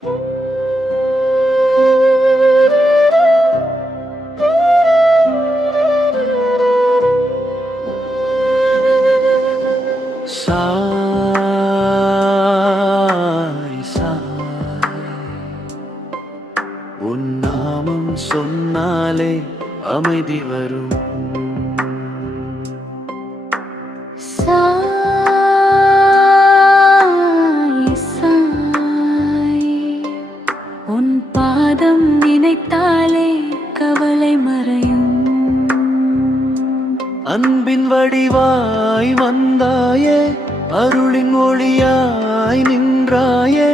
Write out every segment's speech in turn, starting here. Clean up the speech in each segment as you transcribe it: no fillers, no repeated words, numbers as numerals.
சாய் சாய் உன் நாமம் சொன்னாலே அமைதி வரும். சாய் சாய் உன் பாதம் நினைத்தாலே கவலை மறையும். அன்பின் வடிவாய் வந்தாயே, அருளின் ஒளியாய் நின்றாயே,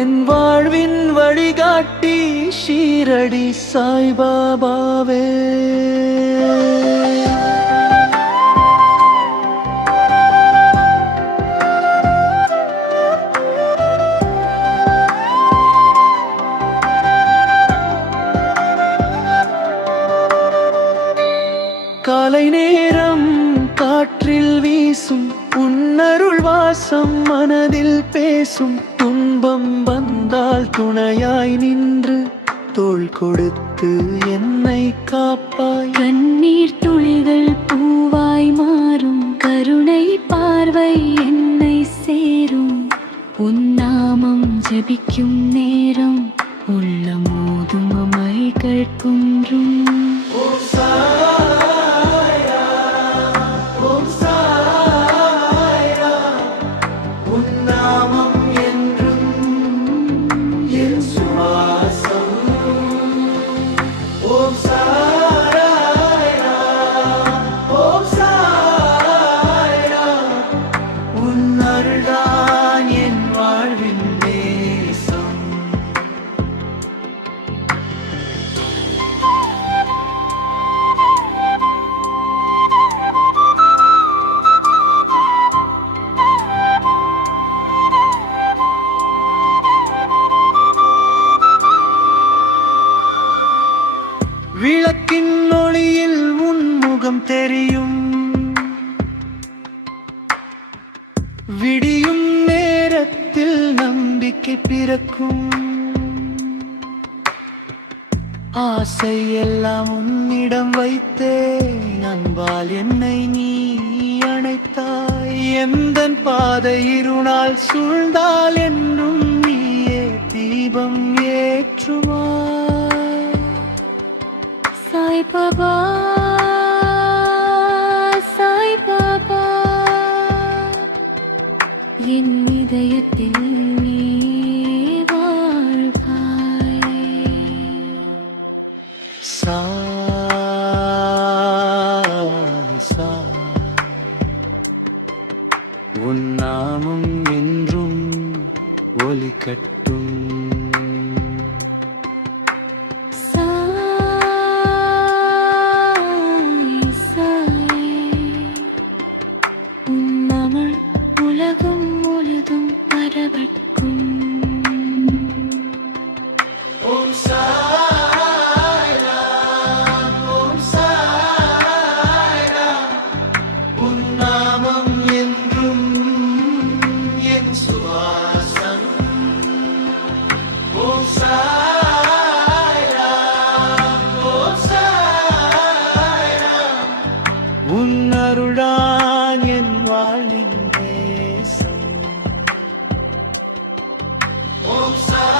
என் வாழ்வின் வழிகாட்டி ஷீரடி சாய்பாபாவே. காலை நேரம் காற்றில் வீசும் உன்னருள் வாசம் மனதில் பேசும். துன்பம் வந்தால் துணையாய் நின்று தோள் கொடுத்து என்னை காப்பாய். கண்ணீர் துளிகள் பூவாய் மாறும், கருணை பார்வை என்னை சேரும். உன் நாமம் ஜபிக்கும் நேரம் உள்ள மோதும் அமைகள் குன்றும். விளக்கின் ஒளியில் உன் முகம் தெரியும். விடியும் நேரத்தில் நம்பிக்கை பிறக்கும். ஆசை எல்லாம் உன்னிடம் வைத்தேன், அன்பால் என்னை நீ அணைத்தாய். எந்தன் பாதை இருநாள் சூழ்ந்தால் என்றும் நீயே தீபம் ஏற்றுவாய். சாய் பாபா சாய் பாபா என் இதயத்தில் நீ வாழ்வாய். சாய் சாய் உன் நாமம் என்றும் ஒலிக்கட்டும். உலகம் முழுதும் பரவட்டும். ஓம் சாய்ராம், ஓம் சாய்ராம், உன் நாமம் என்றும் என் சுவாசம். ஓம் சாய்ராம், ஓம் சாய்ராம், உன் அருளான் என் வாழ்வின் நேசம். ஓம் சாய்